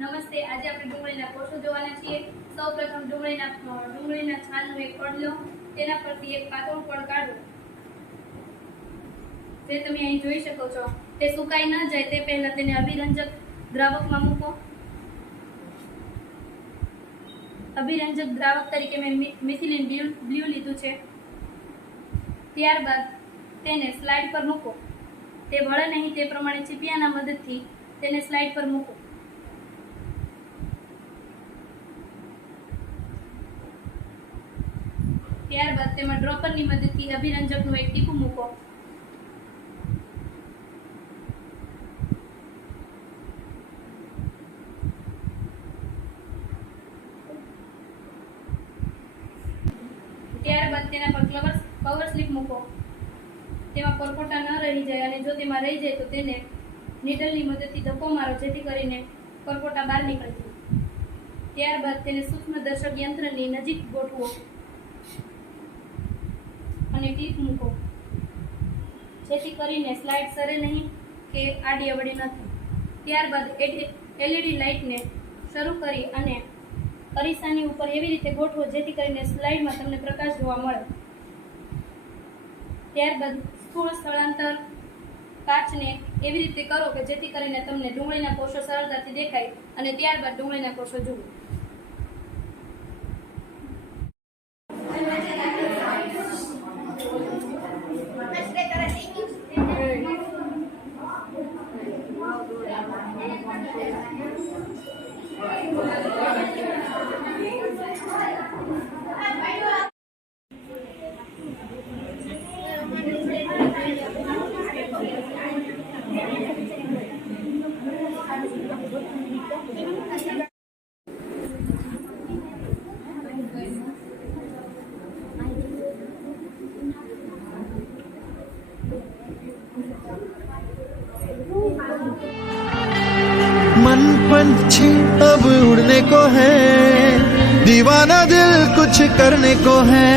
નમસ્તે, આજે આપણે ડુંગળીના કોષો જોવાના છીએ। સૌપ્રથમ ડુંગળીના છાલનો એક પડ લો, તેના પરથી એક પાતળું પડ કાઢો। જે તમે અહીં જોઈ શકો છો, તે સુકાઈ ન જાય તે પહેલા તેને અભિરંજક દ્રાવકમાં મૂકો। અભિરંજક દ્રાવક તરીકે મેં મિથિલિન બ્લુ લીધું છે। ત્યારબાદ તેને સ્લાઇડ પર મૂકો। તે વળે નહીં તે પ્રમાણે ચીપિયાના મદદથી તેને સ્લાઇડ પર મૂકો। ત્યારબાદ તેમાં ડ્રોપરની મદદથી અભિરંજકનું એક ટીપું મૂકો। ત્યારબાદ તેના પર કવર સ્લિપ મૂકો। તેમાં પરપોટા ન રહી જાય, અને જો તેમાં રહી જાય તો તેને નીડલની મદદથી ધક્કો મારો, જેથી કરીને પરપોટા બહાર નીકળી જાય। ત્યારબાદ તેને સૂક્ષ્મદર્શક યંત્રની નજીક ગોઠવો અને ક્લિપ મૂકો, જેથી કરીને સ્લાઇડ સરે નહીં કે આડી અવળી ન થાય। ત્યારબાદ એલઈડી લાઇટને શરૂ કરી અને અરીસાની ઉપર એવી રીતે ગોઠવો, જેથી કરીને સ્લાઇડમાં તમને પ્રકાશ જોવા મળે। ત્યારબાદ સ્થૂળ સ્થળાંતર કાચને એવી રીતે કરો કે જેથી કરીને તમને ડુંગળીના કોષો સરળતાથી દેખાય, અને ત્યારબાદ ડુંગળીના કોષો જુઓ। मन पंछी अब उड़ने को है, दीवाना दिल कुछ करने को है।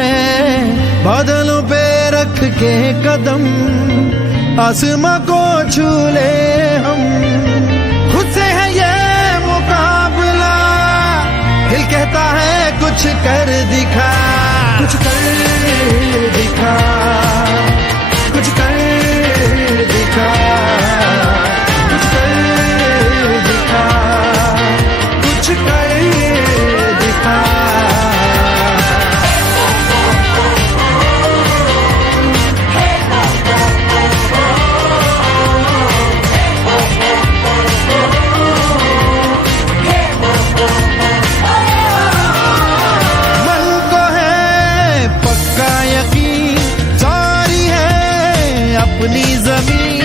बादलों पे रख के कदम आसमां को छू ले हम, खुद से है ये मुकाबला। दिल कहता है कुछ कर दिखा, कुछ कर दिखा, कुछ कर दिखा, कुछ कर दिखा, कुछ कर दिखा। मन को है पक्का यकीन, सारी है अपनी जमीन।